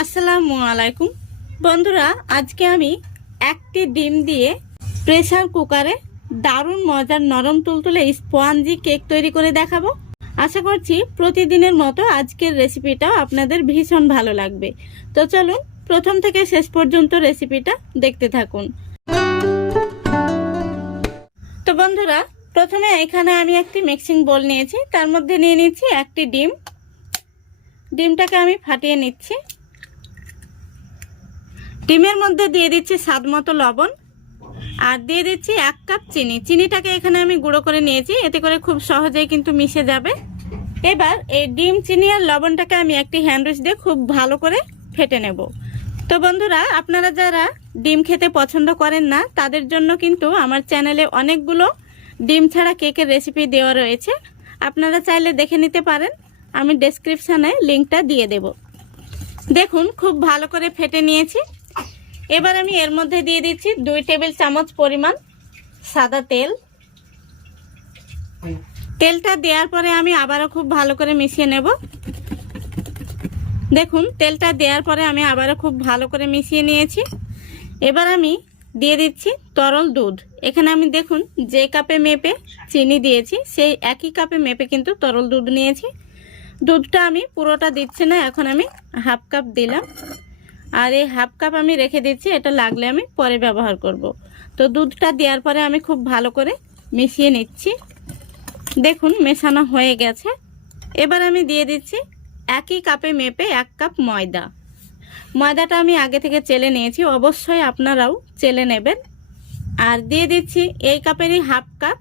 আসসালামু আলাইকুম বন্ধুরা, আজকে আমি একটি ডিম দিয়ে প্রেসার কুকারে দারুণ মজার নরম তুলতুলে স্পঞ্জি কেক তৈরি করে দেখাবো। আশা করছি প্রতিদিনের মতো আজকের রেসিপিটাও আপনাদের ভীষণ ভালো লাগবে। তো চলুন প্রথম থেকে শেষ পর্যন্ত রেসিপিটা দেখতে থাকুন। তো বন্ধুরা, প্রথমে এখানে আমি একটি মিক্সিং বোল নিয়েছি, তার মধ্যে নিয়ে নিচ্ছি একটি ডিমটাকে আমি ফাটিয়ে নিচ্ছি। ডিমের মধ্যে দিয়ে দিচ্ছি স্বাদ মতো লবণ আর দিয়ে দিচ্ছি 1 কাপ চিনি। চিনিটাকে এখানে আমি গুঁড়ো করে নিয়েছি, এতে করে খুব সহজেই কিন্তু মিশে যাবে। এবার এই ডিম, চিনি আর লবণটাকে আমি একটি হ্যান্ড উইচ দিয়ে খুব ভালো করে ফেটে নেব। তো বন্ধুরা, আপনারা যারা ডিম খেতে পছন্দ করেন না তাদের জন্য কিন্তু আমার চ্যানেলে অনেকগুলো ডিম ছাড়া কেকের রেসিপি দেওয়া রয়েছে, আপনারা চাইলে দেখে নিতে পারেন। আমি ডেসক্রিপশানে লিঙ্কটা দিয়ে দেব। দেখুন খুব ভালো করে ফেটে নিয়েছি। এবার আমি এর মধ্যে দিয়ে দিচ্ছি 2 টেবিল চামচ পরিমাণ সাদা তেল। তেলটা দেওয়ার পরে আমি আবারও খুব ভালো করে মিশিয়ে নেব। দেখুন তেলটা দেওয়ার পরে আমি আবারও খুব ভালো করে মিশিয়ে নিয়েছি। এবার আমি দিয়ে দিচ্ছি তরল দুধ। এখানে আমি দেখুন যে কাপে মেপে চিনি দিয়েছি সেই একই কাপে মেপে কিন্তু তরল দুধ নিয়েছি। দুধটা আমি পুরোটা দিচ্ছি না, এখন আমি হাফ কাপ দিলাম। আর এই হাফ কাপ আমি রেখে দিচ্ছি, এটা লাগলে আমি পরে ব্যবহার করব। তো দুধটা দেওয়ার পরে আমি খুব ভালো করে মিশিয়ে নিচ্ছি। দেখুন মেশানো হয়ে গেছে। এবার আমি দিয়ে দিচ্ছি একই কাপে মেপে 1 কাপ ময়দা। ময়দাটা আমি আগে থেকে চেলে নিয়েছি, অবশ্যই আপনারাও চেলে নেবেন। আর দিয়ে দিচ্ছি এই কাপেরই হাফ কাপ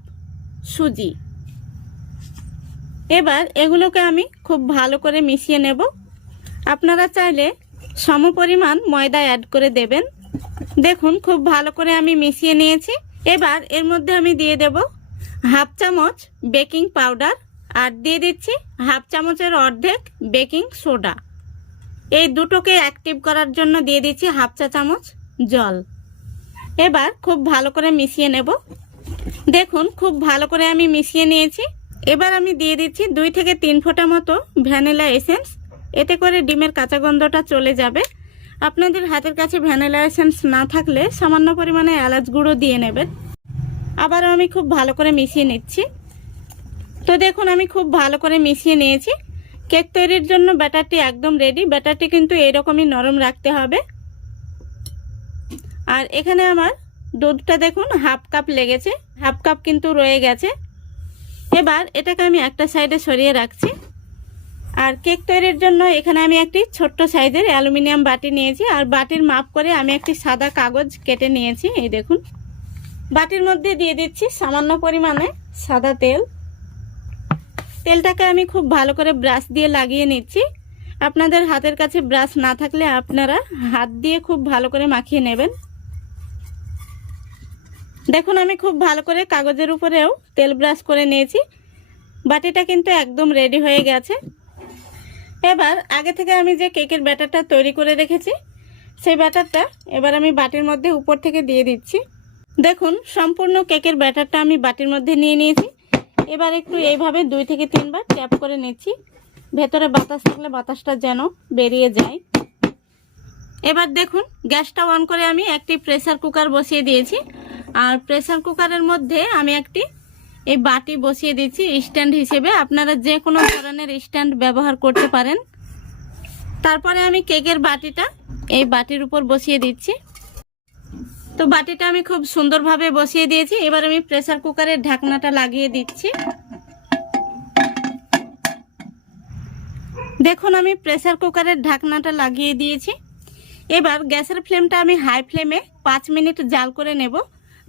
সুজি। এবার এগুলোকে আমি খুব ভালো করে মিশিয়ে নেব। আপনারা চাইলে সমপরিমাণ ময়দা অ্যাড করে দেবেন। দেখুন খুব ভালো করে আমি মিশিয়ে নিয়েছি। এবার এর মধ্যে আমি দিয়ে দেব হাফ চামচ বেকিং পাউডার আর দিয়ে দিচ্ছি হাফ চামচের অর্ধেক বেকিং সোডা। এই দুটোকে অ্যাক্টিভ করার জন্য দিয়ে দিচ্ছি হাফ চা চামচ জল। এবার খুব ভালো করে মিশিয়ে নেব। দেখুন খুব ভালো করে আমি মিশিয়ে নিয়েছি। এবার আমি দিয়ে দিচ্ছি 2 থেকে 3 ফোঁটা মতো ভ্যানিলা এসেন্স। এতে করে ডিমের কাঁচা গন্ধটা চলে যাবে। আপনাদের হাতের কাছে ভ্যানিলা এসেন্স না থাকলে সামান্য পরিমাণে এলাচ গুঁড়ো দিয়ে নেবেন। আবারও আমি খুব ভালো করে মিশিয়ে নিচ্ছি। তো দেখুন আমি খুব ভালো করে মিশিয়ে নিয়েছি। কেক তৈরির জন্য ব্যাটারটি একদম রেডি। ব্যাটারটি কিন্তু এরকমই নরম রাখতে হবে। আর এখানে আমার দুধটা দেখুন হাফ কাপ লেগেছে, হাফ কাপ কিন্তু রয়ে গেছে। এবার এটাকে আমি একটা সাইডে সরিয়ে রাখছি। আর কেক তৈরির জন্য এখানে আমি একটি ছোট্ট সাইজের অ্যালুমিনিয়াম বাটি নিয়েছি। আর বাটির মাপ করে আমি একটি সাদা কাগজ কেটে নিয়েছি। এই দেখুন বাটির মধ্যে দিয়ে দিচ্ছি সামান্য পরিমাণে সাদা তেল। তেলটাকে আমি খুব ভালো করে ব্রাশ দিয়ে লাগিয়ে নিচ্ছি। আপনাদের হাতের কাছে ব্রাশ না থাকলে আপনারা হাত দিয়ে খুব ভালো করে মাখিয়ে নেবেন। দেখুন আমি খুব ভালো করে কাগজের উপরেও তেল ব্রাশ করে নিয়েছি। বাটিটা কিন্তু একদম রেডি হয়ে গেছে। এবার আগে থেকে আমি যে কেকের ব্যাটারটা তৈরি করে রেখেছি সেই ব্যাটারটা এবার আমি বাটির মধ্যে উপর থেকে দিয়ে দিচ্ছি। দেখুন সম্পূর্ণ কেকের ব্যাটারটা আমি বাটির মধ্যে নিয়ে নিয়েছি। এবার একটু এইভাবে 2 থেকে 3 বার ট্যাপ করে নিচ্ছি, ভেতরে বাতাস থাকলে বাতাসটা যেন বেরিয়ে যায়। এবার দেখুন গ্যাসটা অন করে আমি একটি প্রেসার কুকার বসিয়ে দিয়েছি। আর প্রেসার কুকারের মধ্যে আমি একটি এই বাটি বসিয়ে দিচ্ছি স্ট্যান্ড হিসেবে। আপনারা যে কোনো ধরনের স্ট্যান্ড ব্যবহার করতে পারেন। তারপরে আমি কেকের বাটিটা এই বাটির উপর বসিয়ে দিচ্ছি। তো বাটিটা আমি খুব সুন্দরভাবে বসিয়ে দিয়েছি। এবার আমি প্রেসার কুকারের ঢাকনাটা লাগিয়ে দিচ্ছি। দেখুন আমি প্রেসার কুকারের ঢাকনাটা লাগিয়ে দিয়েছি। এবার গ্যাসের ফ্লেমটা আমি হাই ফ্লেমে 5 মিনিট জাল করে নেব,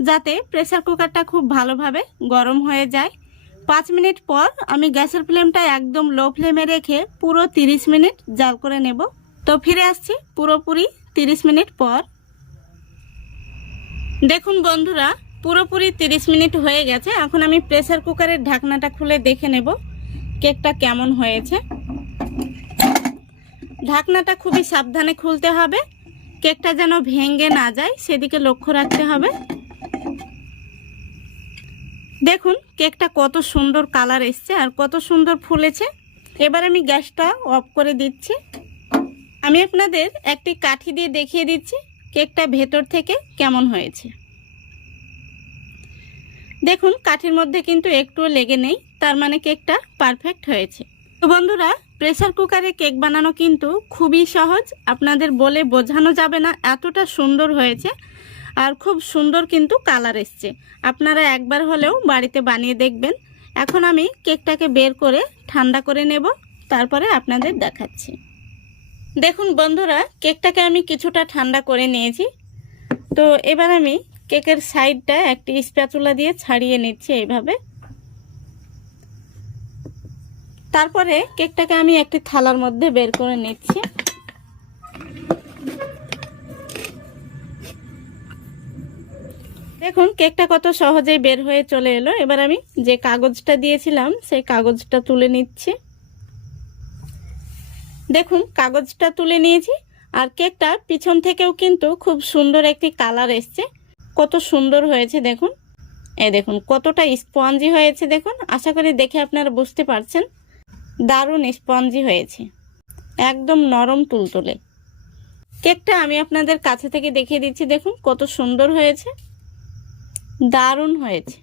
যাতে প্রেসার কুকারটা খুব ভালোভাবে গরম হয়ে যায়। 5 মিনিট পর আমি গ্যাসের ফ্লেমটা একদম লো ফ্লেমে রেখে পুরো 30 মিনিট জাল করে নেব। তো ফিরে আসছি পুরোপুরি 30 মিনিট পর। দেখুন বন্ধুরা পুরোপুরি 30 মিনিট হয়ে গেছে। এখন আমি প্রেসার কুকারের ঢাকনাটা খুলে দেখে নেব কেকটা কেমন হয়েছে। ঢাকনাটা খুবই সাবধানে খুলতে হবে, কেকটা যেন ভেঙে না যায় সেদিকে লক্ষ্য রাখতে হবে। দেখুন কেকটা কত সুন্দর কালার এসছে আর কত সুন্দর ফুলেছে। এবার আমি গ্যাসটা অফ করে দিচ্ছি। আমি আপনাদের একটি কাঠি দিয়ে দেখিয়ে দিচ্ছি কেকটা ভেতর থেকে কেমন হয়েছে। দেখুন কাঠির মধ্যে কিন্তু একটুও লেগে নেই, তার মানে কেকটা পারফেক্ট হয়েছে। তো বন্ধুরা, প্রেসার কুকারে কেক বানানো কিন্তু খুবই সহজ, আপনাদের বলে বোঝানো যাবে না, এতটা সুন্দর হয়েছে আর খুব সুন্দর কিন্তু কালার এসছে। আপনারা একবার হলেও বাড়িতে বানিয়ে দেখবেন। এখন আমি কেকটাকে বের করে ঠান্ডা করে নেব, তারপরে আপনাদের দেখাচ্ছি। দেখুন বন্ধুরা, কেকটাকে আমি কিছুটা ঠান্ডা করে নিয়েছি। তো এবার আমি কেকের সাইডটা একটি স্প্যাচুলা দিয়ে ছাড়িয়ে নিচ্ছি এইভাবে। তারপরে কেকটাকে আমি একটি থালার মধ্যে বের করে নিচ্ছি। দেখুন কেকটা কত সহজেই বের হয়ে চলে এলো। এবার আমি যে কাগজটা দিয়েছিলাম সেই কাগজটা তুলে নিচ্ছি। দেখুন কাগজটা তুলে নিয়েছি আর কেকটা পিছন থেকেও কিন্তু খুব সুন্দর একটি কালার এসছে, কত সুন্দর হয়েছে দেখুন। এই দেখুন কতটা স্পঞ্জি হয়েছে, দেখুন আশা করি দেখে আপনারা বুঝতে পারছেন। দারুণ স্পঞ্জি হয়েছে, একদম নরম তুলতুলে। কেকটা আমি আপনাদের কাছে থেকে দেখিয়ে দিচ্ছি, দেখুন কত সুন্দর হয়েছে, দারুণ হয়েছে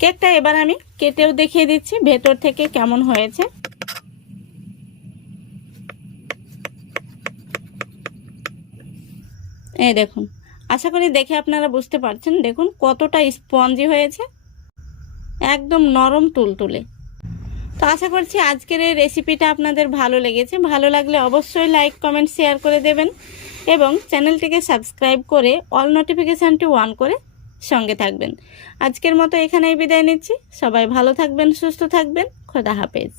কেকটা। এবার আমি কেটেও দেখিয়ে দিচ্ছি ভেতর থেকে কেমন হয়েছে। এই দেখুন, আশা করি দেখে আপনারা বুঝতে পারছেন, দেখুন কতটা স্পঞ্জি হয়েছে, একদম নরম তুলতুলে। তো আশা করছি আজকের এই রেসিপিটা আপনাদের ভালো লেগেছে। ভালো লাগলে অবশ্যই লাইক কমেন্ট শেয়ার করে দেবেন এবং চ্যানেলটিকে সাবস্ক্রাইব করে অল নোটিফিকেশানটি অন করে সঙ্গে থাকবেন। আজকের মতো এখানেই বিদায় নিচ্ছি। সবাই ভালো থাকবেন, সুস্থ থাকবেন। খোদা হাফেজ।